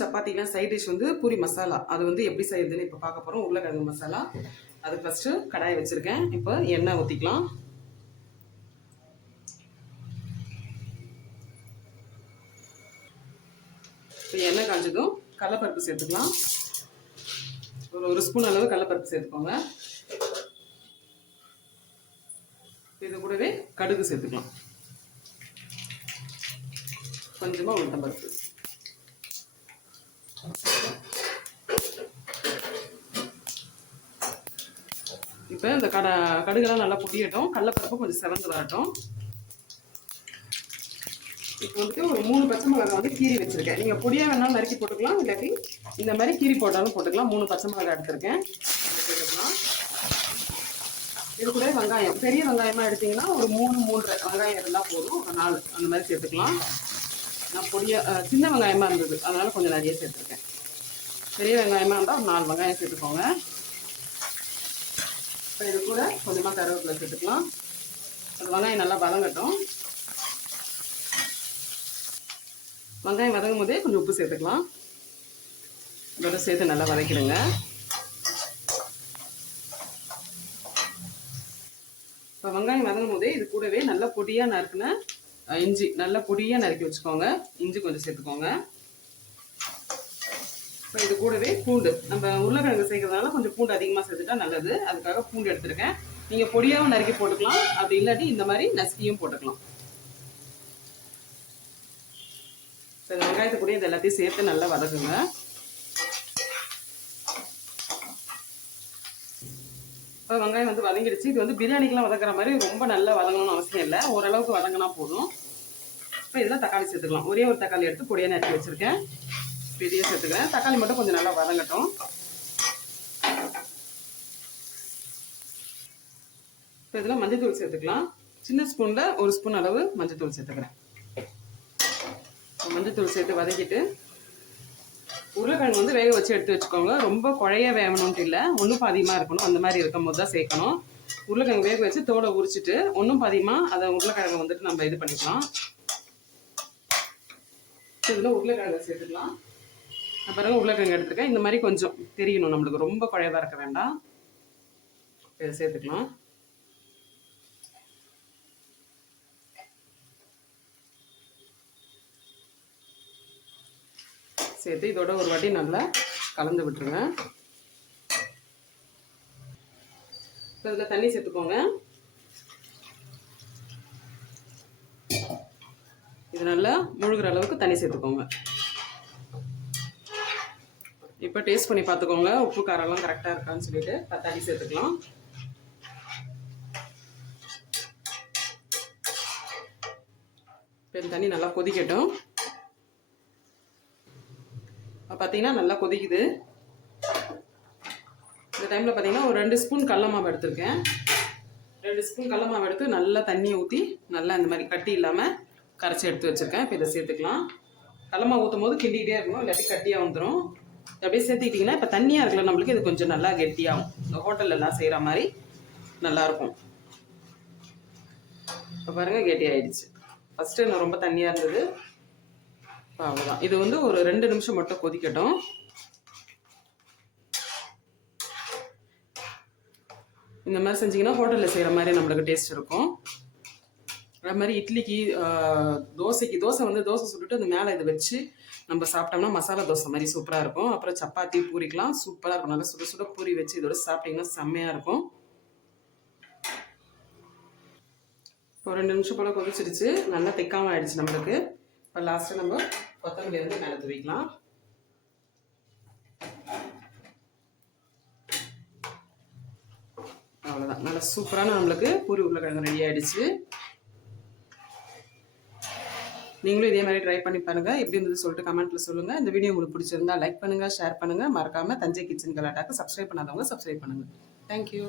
சப்பாத்திலாம் side dish வந்து பூரி மசாலா அது வந்து எப்படி செய்யுதுன்னு இப்போ பார்க்க போகிறோம் உருளைக்கிழங்கு மசாலா அது ஃபஸ்ட்டு கடாயை வச்சுருக்கேன். இப்போ எண்ணெய் ஊற்றிக்கலாம் இப்போ எண்ணெய் காஞ்சதும் கடலப்பருப்பு சேர்த்துக்கலாம். ஒரு ஒரு ஸ்பூன் அளவு கடலப்பருப்பு சேர்த்துக்கோங்க. இது கூடவே கடுகு சேர்த்துக்கலாம். கொஞ்சமாக உளுத்தம்பருப்பு. இப்போ இந்த கடை கடுகெல்லாம் நல்லா பொடியட்டும் கடலப்பருப்பு கொஞ்சம் சிறந்து வரட்டும் இப்போ வந்துட்டு ஒரு மூணு பச்சை மிளகாய் வந்து கீரி வச்சுருக்கேன். நீங்கள் பொடியாக வேணாலும் நறுக்கி போட்டுக்கலாம். இல்லாட்டி இந்த மாதிரி கீரி போட்டாலும் போட்டுக்கலாம். மூணு பச்சை மிளகாய் எடுத்திருக்கேன். இதை போட்டுக்கலாம் இது கூட வெங்காயம். பெரிய வெங்காயமாக எடுத்தீங்கன்னா ஒரு மூணு மூன்று வெங்காயம் இருந்தால் போதும். ஒரு நாலு அந்த மாதிரி சேர்த்துக்கலாம். நான் பொடியாக சின்ன வெங்காயமாக இருந்தது. அதனால் கொஞ்சம் நிறைய சேர்த்துருக்கேன். பெரிய வெங்காயமாக இருந்தால் ஒரு நாலு வெங்காயம் சேர்த்துக்கோங்க. இப்போ இது கூட கொஞ்சமாக கருவேப்பிலை சேர்த்துக்கலாம் அது வெங்காயம் நல்லா வதங்கட்டும். வெங்காயம் வதங்கும் போதே கொஞ்சம் உப்பு சேர்த்துக்கலாம். இதோட சேர்த்து நல்லா வதக்கிடுங்க. இப்போ வெங்காயம் வதங்கும் போதே இது கூடவே நல்லா பொடியாக நறுக்குன இஞ்சி நல்லா பொடியாக நறுக்கி வச்சுக்கோங்க. இஞ்சி கொஞ்சம் சேர்த்துக்கோங்க. இப்போ இது கூடவே பூண்டு. நம்ம உருளைக்கிழங்கு சேர்க்கறதுனால கொஞ்சம் பூண்டு அதிகமாக சேர்த்துட்டா நல்லது. அதுக்காக பூண்டு எடுத்திருக்கேன். நீங்கள் பொடியாகவும் நறுக்கி போட்டுக்கலாம். அப்படி இல்லாட்டி இந்த மாதிரி நசுக்கியும் போட்டுக்கலாம். சரி வெங்காயத்தை கூட இது எல்லாத்தையும் சேர்த்து நல்லா வதக்குங்க. இப்போ வெங்காயம் வந்து வதங்கிடுச்சு. இது வந்து பிரியாணிக்கெலாம் வதக்குற மாதிரி ரொம்ப நல்லா வதங்கணும்னு அவசியம் இல்லை. ஓரளவுக்கு வதங்கினா போதும். இப்போ இதெல்லாம் தக்காளி சேர்த்துக்கலாம். ஒரே ஒரு தக்காளி எடுத்து பொடியாக நறுக்கி வச்சுருக்கேன். பெரிய சேர்த்துக்கிறேன். தக்காளி மட்டும் கொஞ்சம் நல்லா வதங்கட்டும். இப்போ இதில் மஞ்சத்தூள் சேர்த்துக்கலாம். சின்ன ஸ்பூனில் ஒரு ஸ்பூன் அளவு மஞ்சத்தூள் சேர்த்துக்கிறேன். மஞ்சத்தூள் சேர்த்து வதக்கிட்டு உருளைக்கிழங்கு வந்து வேக வச்சு எடுத்து வச்சுக்கோங்க. ரொம்ப குழைய வேகணும்ட்டு இல்லை. ஒன்றும் பாதியமாக இருக்கணும். அந்த மாதிரி இருக்கும் போது தான் சேர்க்கணும். உருளைக்கிழங்கு வேக வச்சு தோலை உரிச்சிட்டு ஒன்றும் பாதியமாக அதை உருளைக்கிழங்கு வந்துட்டு நம்ம இது பண்ணிக்கலாம். இதில் உருளைக்கிழங்கு சேர்த்துக்கலாம். நான் பாருங்க உருளைக்கிழங்கு எடுத்துருக்கேன். இந்த மாதிரி கொஞ்சம் தெரியணும். நம்மளுக்கு ரொம்ப குழையதாக இருக்க வேண்டாம். இதை சேர்த்துக்கலாம். சேர்த்து இதோட ஒரு வாட்டி நல்லா கலந்து விட்டுருங்க. இப்போ இதில் தண்ணி சேர்த்துக்கோங்க. இது நல்லா முழுகிற அளவுக்கு தண்ணி சேர்த்துக்கோங்க. இப்போ டேஸ்ட் பண்ணி பார்த்துக்கோங்க உப்பு காரம்லாம் கரெக்டாக இருக்கான்னு சொல்லிட்டு தக்காளி சேர்த்துக்கலாம். இப்போ தண்ணி நல்லா கொதிக்கட்டும். பார்த்தீங்கன்னா நல்லா கொதிக்குது. இந்த டைமில் பார்த்தீங்கன்னா ஒரு ரெண்டு ஸ்பூன் கடல மாவு எடுத்திருக்கேன். ரெண்டு ஸ்பூன் கடல மாவு எடுத்து நல்லா தண்ணியை ஊற்றி நல்லா இந்த மாதிரி கட்டி இல்லாமல் கரைச்சி எடுத்து வச்சுருக்கேன். இப்போ இதை சேர்த்துக்கலாம். கடல மாவு ஊற்றும் போது கிண்டிகிட்டே இருக்கணும். இல்லாட்டி கட்டியாக வந்துடும் அப்படியே சேர்த்துக்கிட்டிங்கன்னா இப்போ தண்ணியாக இருக்குல்ல நம்மளுக்கு இது கொஞ்சம் நல்லா கெட்டியாகும். இந்த ஹோட்டல்லலாம் செய்கிற மாதிரி நல்லாயிருக்கும் இப்போ பாருங்கள் கெட்டி ஆகிடுச்சு ஃபஸ்ட்டு இன்னும் ரொம்ப தண்ணியாக இருந்தது. இப்போ அவ்வளோதான் இது வந்து ஒரு ரெண்டு நிமிஷம் மட்டும் கொதிக்கட்டும். இந்த மாதிரி செஞ்சீங்கன்னா ஹோட்டலில் செய்கிற மாதிரி நம்மளுக்கு டேஸ்ட் இருக்கும். அது மாதிரி இட்லிக்கு தோசைக்கு தோசை வந்து தோசை சுட்டுட்டு அந்த மேலே இதை வச்சு நம்ம சாப்பிட்டோம்னா மசாலா தோசை மாதிரி சூப்பராக இருக்கும். அப்புறம் சப்பாத்தி பூரிக்கெலாம் சூப்பராக இருக்கும். நல்லா சுட சுட பூரி வச்சு இதோட சாப்பிட்டீங்கன்னா செம்மையாக இருக்கும். ஒரு ரெண்டு நிமிஷம் போல் கொதிச்சிருச்சு நல்லா திக்காமல் ஆயிடுச்சு நம்மளுக்கு. இப்போ லாஸ்ட்டாக நம்ம கொத்தமல்லி வந்து மேலே தூவிக்கலாம். அவ்வளோதான் நல்லா சூப்பரான நம்மளுக்கு பூரி உருளைக்கிழங்கு ரெடி ஆயிடுச்சு. நீங்களும் இதே மாதிரி ட்ரை பண்ணி பாருங்க. எப்படி இருந்தது சொல்லிட்டு கமெண்ட்ல சொல்லுங்க. இந்த வீடியோ உங்களுக்கு பிடிச்சிருந்தா லைக் பண்ணுங்க ஷேர் பண்ணுங்க. மறக்காம தஞ்சை கிச்சன் கலாட்டாக்கு சப்ஸ்கிரைப் பண்ணாதவங்க சப்ஸ்கிரைப் பண்ணுங்க. Thank you